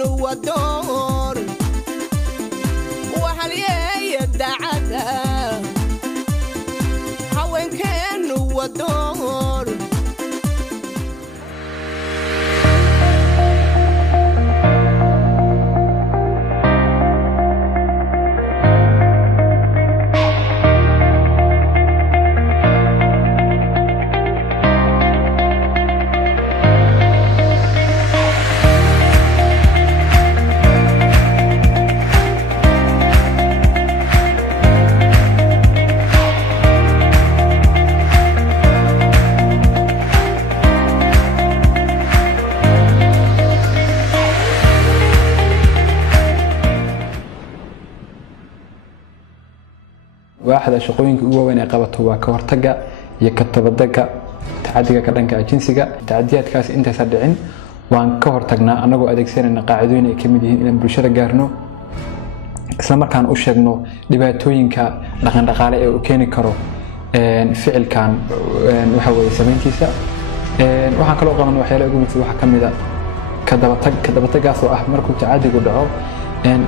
ودور وهل يدعدا هوين كان ودور واحد شقوينك ugu weyn ay qabato waa ka hortaga iyo ka tabadaga tacaadiga ka dhanka jinsiga tacaadiyaadkaas inta sadicin waan ka hortagnaa anagoo adeegsanayna qaacidooyin ay kamid yihiin in bulshada gaarno isla markaan u sheegno dhibaatooyinka dhaqan dhaqaale ee uu keeni karo ficilkan waxa weeye sameyntiisa waxaan kala qabanay waxyaalo ugu muhiimsan waxa kamid ah ka dabatagaas oo ah markuu tacaadigu dhaco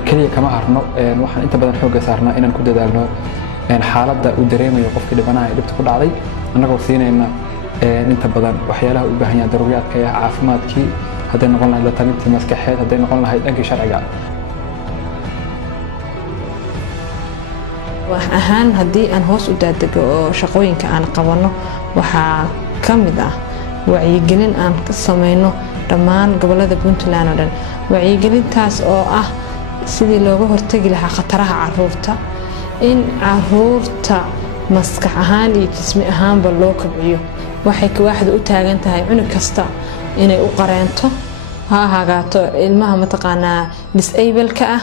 kaliya kama harno waxaan inta badan xoog saarnaa inaan ku dadaalno xaaladda uu dareemayo qofkii dhibanaha ee dhibta ku dhacday annagoo siinayna inta badan waxyaalaha u baahan yahay daruuriyaadka ee caafimaadkii hadday noqon lahayd la talintii maskaxeed hadday noqon lahayd dhankii sharciga wax ahaan haddii aan hoos u daadego oo shaqooyinka aan qabanno waxaa ka mid ah wacyigelin aan ka samayno dhammaan gobollada Puntland oo dhan wacyigelintaas oo ah sidii looga hortagi lahaa khataraha carruurta in carruurta maskax ahaan iyo jismi ahaanba loo kobciyo waxay kooxdu u taagan tahay cunug kasta inay u qareento ha hagaato ilmaha mataqaanaa disable-ka ah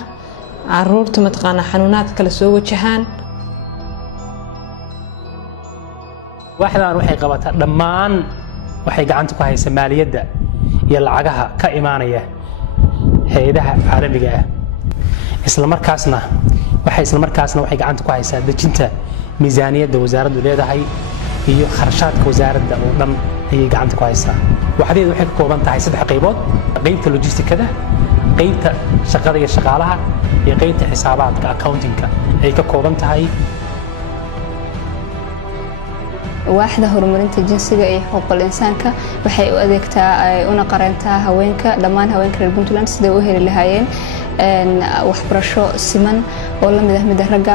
carruurta mataqaanaa xanuunaad kala soo wajahaan waxaan waxay qabataa dhammaan waxay gacanta ku haysaa maaliyadda iyo lacagaha ka imaanaya hay'adaha caalamiga ah isla markaasna waxay gacanta ku haysaa dejinta miisaaniyadda wasaaraddu leedahay iyo kharashaadka wasaaradda oo dhan ayay gacanta ku haysaa waxdeedu waxay ka kooban tahay saddex qaybood qaybta logistikada qaybta shaqada iyo shaqaalaha iyo qaybta xisaabaadka accountingka ay ka kooban tahay waaxda horumarinta jinsiga iyo xuquuqul insaanka waxay u adeegtaa una qarantaa haweenka dhammaan haweenka reer Puntland sidoo u heli lahaayeen waxbarasho siman oo la mid ah mid ragga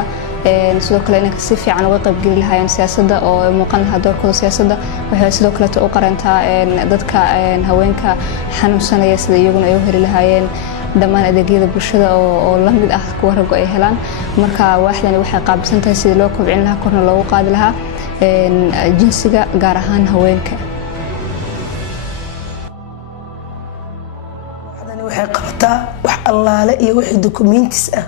sidoo kale inay si fiican uga qayb gali lahaayeen siyaasadda oo muuqan lahaa doorkooda siyaasadda waxay sidoo kale u qarantaa dadka haweenka xanuunsanaya sida iyaguna ay u heli lahaayeen dhammaan adeegyada bulshada oo la mid ah kuwa ragga ay helaan marka waaxdani waxay qaabilsan tahay sidii loo kobcin lahaa korna loogu qaadi lahaa jinsiga gaar ahaan haweenka waxay qabataa wax allaale iyo wixii documents ah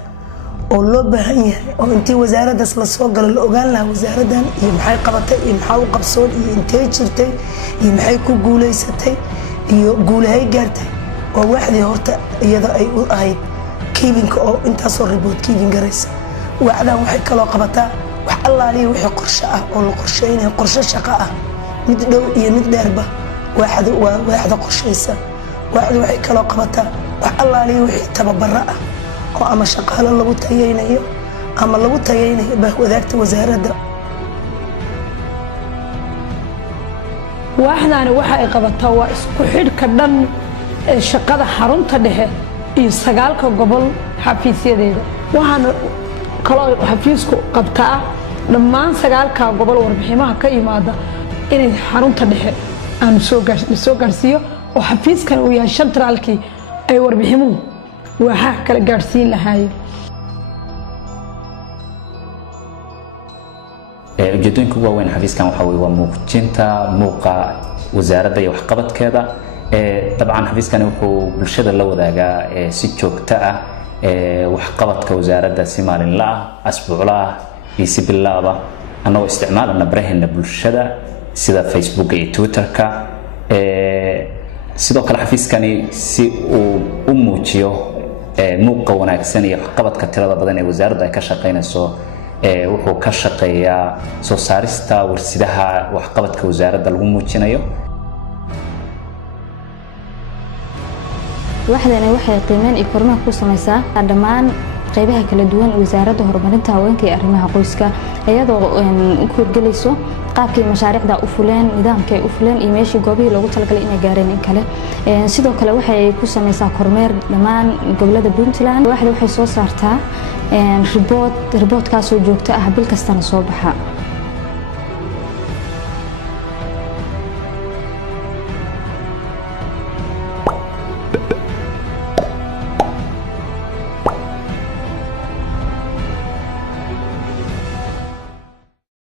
oo loo baahan yahay oo intii wasaaraddaas la soo galo la ogaan lahaa wasaaraddan iyo maxay qabatay iyo maxaa u qabsoon iyo intee jirtay iyo maxay ku guulaysatay iyo guulahay gaartay oo waaxdii horta iyada ay u ahayd keepinka oo intaasoo report keeping garaysa waaxdan waxay kaloo qabataa wax allaaliyo wixii qorshe ah oo la qorsheynayo qorshe shaqo ah mid dhow iyo mid dheerba waaxda qorsheysa waaxdu waxay kaloo qabataa wax allaaliyo wixii tababaro ah oo ama shaqaalo lagu tayeynayo ama lagu tayeynayo wadaagta wasaaradda waaxdani waxa ay qabataa waa isku xidhka dhan ee shaqada xarunta dhexe iyo 9 gobol xafiisyadeeda waxaana kaloo xafiisku qabtaa dhammaan 9 gobol warbiximaha ka yimaada inay xarunta dhexe aan soo gaarsiiyo oo xafiiskan uu yahay centralkii ay warbiximuhu waxa kala gaarsiin lahaayeen ujeedooyinka ugu waaweyn xafiiskan waxa weeye waa muujinta muuqa wasaaradda iyo waxqabadkeeda dabcan xafiiskani wuxuu bulshada la wadaagaa si joogto ah waxqabadka wasaaradda si maalinle ah asbuucla ah iyo si bilaaba annagoo isticmaalana baraheena bulshada sida Facebook iyo Twitterka sidoo kale xafiiskani si uu u muujiyo muuqa wanaagsan iyo waxqabadka tirada badan ee wasaaraddu ay ka shaqeynayso wuxuu ka shaqeeyaa soo saarista warsidaha waxqabadka wasaaradda lagu muujinayo waaxdani waxay qiimeyn iyo kormeer ku samaysaa dhammaan qaybaha kala duwan wasaaradda horumarinta haweenka iyo arrimaha qoyska iyadoo u hirgelayso qaabkii mashaariicda u fuleen nidaamkay u fuleen iyo meeshii goobihii loogu talagalay inay gaareen in kale sidoo kale waxay ku samaysaa kormeer dhammaan gobolada Puntland waaxda waxay soo saartaa riboodkaasoo joogto ah bil kastana soo baxa